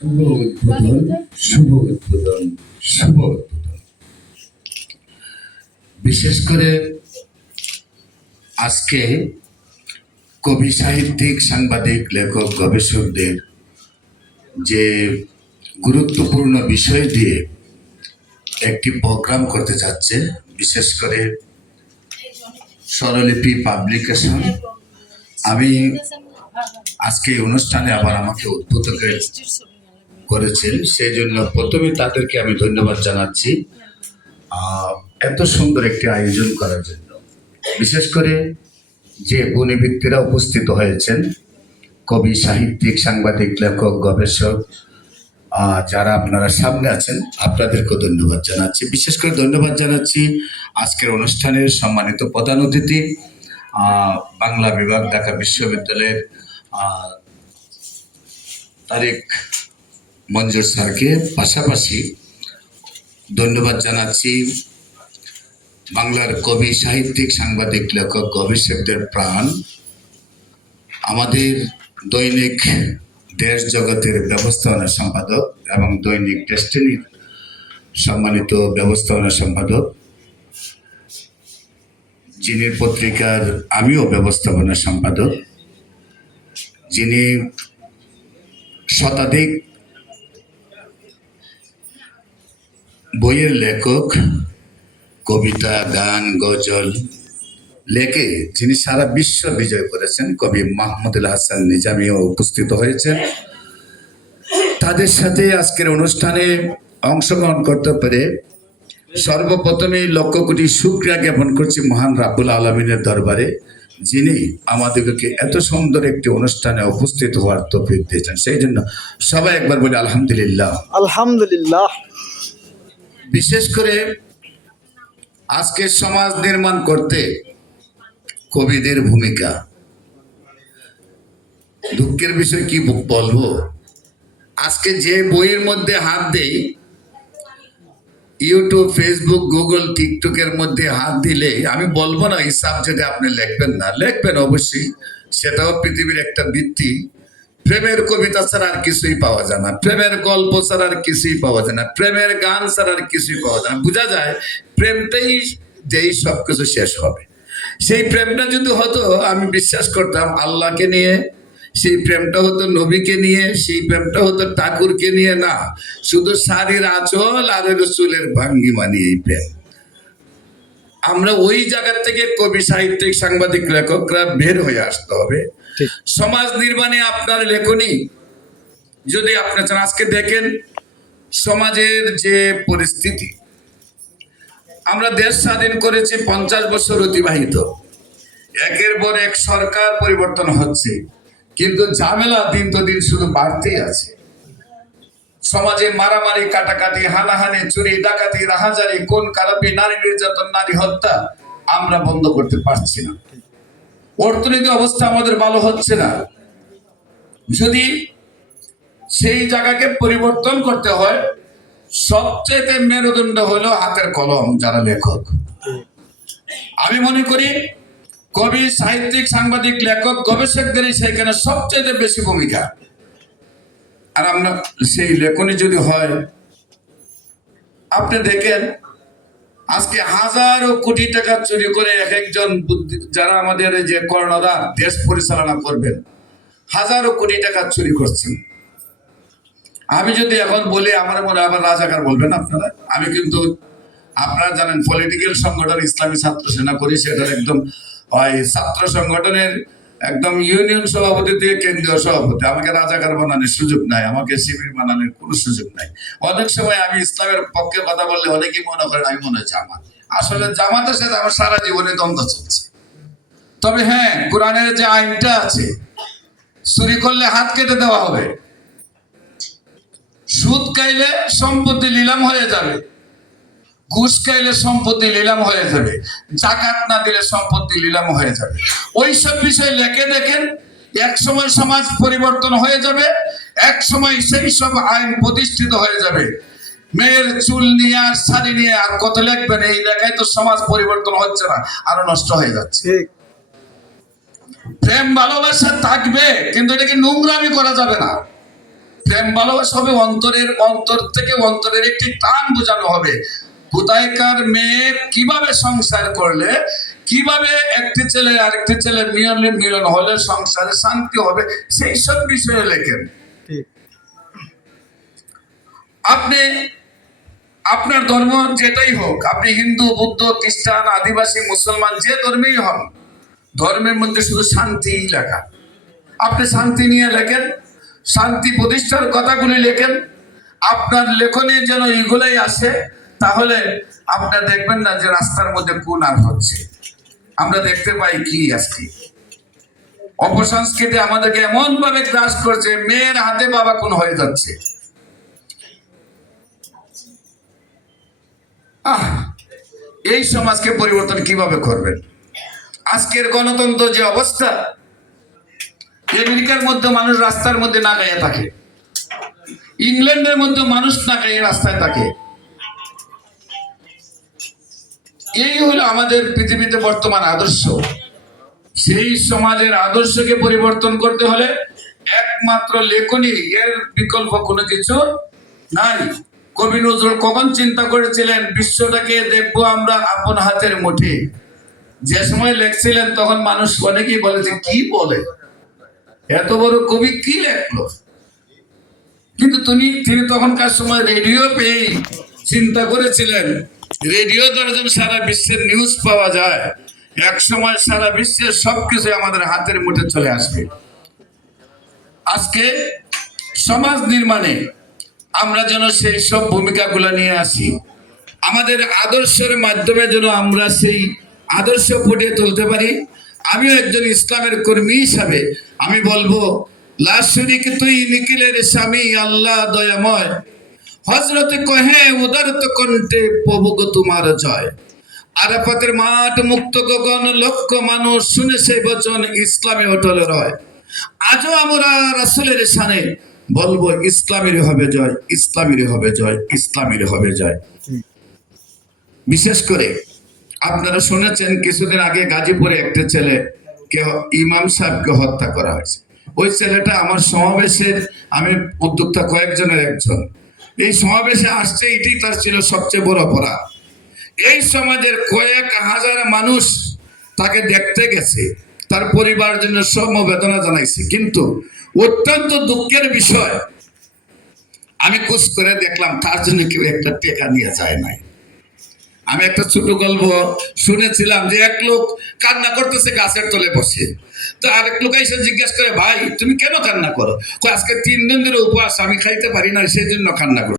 শুভ উদ্বোধন, শুভ উদ্বোধন, শুভ উদ্বোধন। বিশেষ করে আজকে কবি, সাহিত্যিক, সাংবাদিক, লেখক, গবেষকদের যে গুরুত্বপূর্ণ বিষয় দিয়ে একটি প্রোগ্রাম করতে যাচ্ছে, বিশেষ করে স্বরলিপি পাবলিকেশন। আমি আজকে এই অনুষ্ঠানে আবার আমাকে উদ্বুদ্ধ করেছেন, সেই জন্য প্রথমে তাদেরকে আমি ধন্যবাদ জানাচ্ছি এত সুন্দর একটি আয়োজন করার জন্য। বিশেষ করে যে গুণী ব্যক্তিরা উপস্থিত হয়েছেন, কবি, সাহিত্যিক, সাংবাদিক, লেখক, গবেষক, যারা আপনারা সামনে আছেন, আপনাদেরকেও ধন্যবাদ জানাচ্ছি। বিশেষ করে ধন্যবাদ জানাচ্ছি আজকের অনুষ্ঠানের সম্মানিত প্রধান অতিথি, বাংলা বিভাগ, ঢাকা বিশ্ববিদ্যালয়ের তারেক মঞ্জুর স্যারকে। পাশাপাশি ধন্যবাদ জানাচ্ছি বাংলার কবি, সাহিত্যিক, সাংবাদিক, লেখক, গবেষকদের প্রাণ, আমাদের দৈনিক দেশ জগতের ব্যবস্থাপনা সম্পাদক এবং দৈনিক ডেস্টিনির সম্মানিত ব্যবস্থাপনা সম্পাদক, যিনি পত্রিকার আমিও ব্যবস্থাপনা সম্পাদক, যিনি শতাধিক বইয়ের লেখক, কবিতা, গান, গজল লেখে যিনি সারা বিশ্ব বিজয় করেছেন, কবি মাহমুদুল হাসান নিজামীও উপস্থিত হয়েছেন। তাদের সাথে আজকের অনুষ্ঠানে অংশগ্রহণ করতে পেরে সর্বপ্রথমে লক্ষ কোটি শুকরিয়া জ্ঞাপন করছি মহান রাব্বুল আলামিনের দরবারে, যিনি আমাদেরকে এত সুন্দর একটি অনুষ্ঠানে উপস্থিত হওয়ার তৌফিক দিয়েছেন। সেই জন্য সবাই একবার বলি আলহামদুলিল্লাহ। আলহামদুলিল্লাহ। বিশেষ করে আজকে সমাজ নির্মাণ করতে কবিদের ভূমিকা, দুঃখের বিষয় কি বলবো, আজকে যে বইয়ের মধ্যে হাত দেই, ইউটিউব, ফেসবুক, গুগল, টিকটকের মধ্যে হাত দিলে, আমি বলবো না এই সাবজেক্টে আপনি লিখবেন না, লিখবেন অবশ্যই, সেটাও পৃথিবীর একটা ভিত্তি। প্রেমের কবিতা ছাড়া আর কিছুই পাওয়া যায় না, প্রেমের গল্প ছাড়া আর কিছুই পাওয়া যায় না, প্রেমের গান ছাড়া আর কিছুই পাওয়া যায় না। বোঝা যায় প্রেমটাই যেই সবকিছু শেষ হবে। সেই প্রেমটা যদি হতো, আমি বিশ্বাস করতাম আল্লাহকে নিয়ে, সেই প্রেমটা হতো নবীকে নিয়ে, সেই প্রেমটা হতো ঠাকুরকে নিয়ে, না শুধু শাড়ির আঁচল আর চুলের ভঙ্গিমা নিয়ে এই প্রেম। আমরা ওই জায়গা থেকে কবি, সাহিত্যিক, সাংবাদিক, লেখকরা বের হয়ে আসতে হবে। সমাজ নির্মাণে আপনার লেখনী যদি আপনি চান, আজকে দেখেন সমাজের যে পরিস্থিতি, আমরা দেশ স্বাধীন করেছি 50 বছর অতিবাহিত, একের পর এক সরকার পরিবর্তন হচ্ছে, কিন্তু ঝামেলা দিন তো দিন শুধু বাড়তেই আছে। সমাজে মারামারি, কাটাকাটি, হানাহানি, চুরি, ডাকাতি, রাহাজারি, কোন খারাপি, নারী নির্যাতন, নারী হত্যা আমরা বন্ধ করতে পারছি না। অর্থনৈতিক অবস্থা আমাদের ভালো হচ্ছে না। যদি সেই জায়গাকে পরিবর্তন করতে হয়, সবচেয়ে মেরুদণ্ড হলো হাতের কলম, যারা লেখক। আমি মনে করি কবি, সাহিত্যিক, সাংবাদিক, লেখক, গবেষকদেরই সেখানে সবচেয়ে বেশি ভূমিকা। আর আমরা সেই লেখনী যদি হয়, আপনি দেখেন আজকে হাজারো কোটি টাকা চুরি করে এক একজন যারা আমাদের যে কর্ণধার দেশ পরিচালনা করবেন, হাজারো কোটি টাকা চুরি করছেন। আমি যদি এখন বলি, আমার মনে আবার রাজাকার বলবেন আপনারা। আমি কিন্তু আপনারা জানেন পলিটিক্যাল সংগঠন ইসলামী ছাত্র সেনা করি, সেটার একদম ছাত্র সংগঠনের একদম ইউনিয়ন সভাপতি থেকে কেন্দ্রীয় সভাপতি। আমাকে রাজাকার বানানোর সুযোগ নাই, আমাকে শিবির বানানোর কোনো সুযোগ নাই। অনেক সময় আমি ইসলামের পক্ষে কথা বললে অনেকেই মনে করেন আমি মনে হয় জামাত। আসলে জামাতের সাথে আমার সারা জীবনে দ্বন্দ্ব চলছে। তবে হ্যাঁ, কোরআনের যে আইনটা আছে, চুরি করলে হাত কেটে দেওয়া হবে, সুদ খাইলে সম্পত্তি নিলাম হয়ে যাবে, ঘুষ খাইলে সম্পত্তি নিলাম হয়ে যাবে, জাকাত না দিলে সম্পত্তি নিলাম হয়ে যাবে। ওইসব বিষয় লেখে দেখেন, এক সময় সমাজ পরিবর্তন হয়ে যাবে, এক সময় সেই সব আইন প্রতিষ্ঠিত হয়ে যাবে। মেয়ের চুল নিয়ে আর শাড়ি নিয়ে আর কত লিখবেন, এই লেখায় তো সমাজ পরিবর্তন হচ্ছে না, আরো নষ্ট হয়ে যাচ্ছে। প্রেম ভালোবাসা থাকবে, কিন্তু এটাকে নোংরামি করা যাবে না। প্রেম ভালোবাসা হবে অন্তরের, অন্তর থেকে অন্তরের একটি টান বোঝানো হবে। কোথায়কার মেয়ে কিভাবে সংসার করলে, কিভাবে একটি ছেলে আরেকটি ছেলে মিলন হলে সংসারে শান্তি হবে, সেই সব বিষয়ে লেখেন। আপনি আপনার ধর্ম যেটাই হোক, আপনি হিন্দু, বৌদ্ধ, খ্রিস্টান, আদিবাসী, মুসলমান, যে ধর্মেই হন, ধর্মের মধ্যে শুধু শান্তি লেখা। আপনি শান্তি নিয়ে লেখেন, শান্তি প্রতিষ্ঠার কথাগুলি লেখেন। আপনার লেখনে যেন এগুলোই আসে, তাহলে আপনার দেখবেন না যে রাস্তার মধ্যে কোন আর হচ্ছে। আমরা দেখতে পাই কি আজকে অপসংস্কৃতি আমাদেরকে এমন ভাবে গ্রাস করছে, মেয়ের হাতে বাবা কোন হয়ে যাচ্ছে। এই সমাজকে পরিবর্তন কিভাবে করবেন? আজকের গণতন্ত্র যে অবস্থা, আমেরিকার মধ্যে মানুষ রাস্তার মধ্যে না গায়ে থাকে, ইংল্যান্ডের মধ্যে মানুষ না গায়ে রাস্তায় থাকে। এই হলো আমাদের পৃথিবীতে বর্তমান আদর্শ। সেই সমাজের আদর্শকে পরিবর্তন করতে হলে একমাত্র লেখনী, এর বিকল্প কোনো কিছু নাই। কবি নজরুল কখন চিন্তা করেছিলেন বিশ্বটাকে দেখবো আমরা আপন হাতের মুঠে? যে সময় লেখছিলেন তখন মানুষ অনেকেই বলেছে কি বলে, এত বড় কবি কি লেখলো। কিন্তু তিনি তখনকার সময় রেডিও পেয়ে চিন্তা করেছিলেন, রেডিও দ্বারা যেন সারা বিশ্বের নিউজ পাওয়া যায়, এক সময় সারা বিশ্বের সবকিছু আমাদের হাতের মুঠে চলে আসবে। আজকে সমাজ নির্মাণে আমরা যেন সেই সব ভূমিকাগুলো নিয়ে আসি, আমাদের আদর্শের মাধ্যমে যেন আমরা সেই আদর্শ ফুটিয়ে তুলতে পারি। আমিও একজন ইসলামের কর্মী হিসাবে আমি বলবো, লা শরীক তুই নিখিলের স্বামী আল্লাহ দয়াময়, হযরত কহে উদারত কণ্ঠে প্রভু গো তোমার জয়। আরাফাতের মাঠ, মুক্ত গগন, লক্ষ মানুষ শুনে সেই বচন, ইসলামে অটল রয়। আজও আমরা রাসূলের শানে বলবো, ইসলামের হবে জয়, ইসলামের হবে জয়, ইসলামের হবে জয়। বিশেষ করে আপনারা শুনেছেন কিছুদিন আগে গাজীপুরে একটা ছেলে কে ইমাম সাহেবকে হত্যা করা হয়েছে। ওই ছেলেটা আমার সমাবেশের, আমি উদ্যোক্তা কয়েকজনের একজন, এই সমাবেশে আসছে, এটাই তার ছিল সবচেয়ে বড় অপরাধ। এই সমাজের কয়েক হাজার মানুষ তাকে দেখতে গেছে, তার পরিবার জন্য সমবেদনা জানাইছে, কিন্তু অত্যন্ত দুঃখের বিষয় আমি খোঁজ করে দেখলাম তার জন্য কেউ একটা টেকা নিয়ে যায় নাই। আমি একটা ছোট গল্প শুনেছিলাম যে এক লোক কান্না করতেছে গাছের তলে বসে, তো আরেক লোক এসে জিজ্ঞেস করে, ভাই তুমি কেন কান্না করো? আজকে 3 দিন ধরে উপবাস, আমি খাইতে পারি না, সেই জন্য কান্না করো।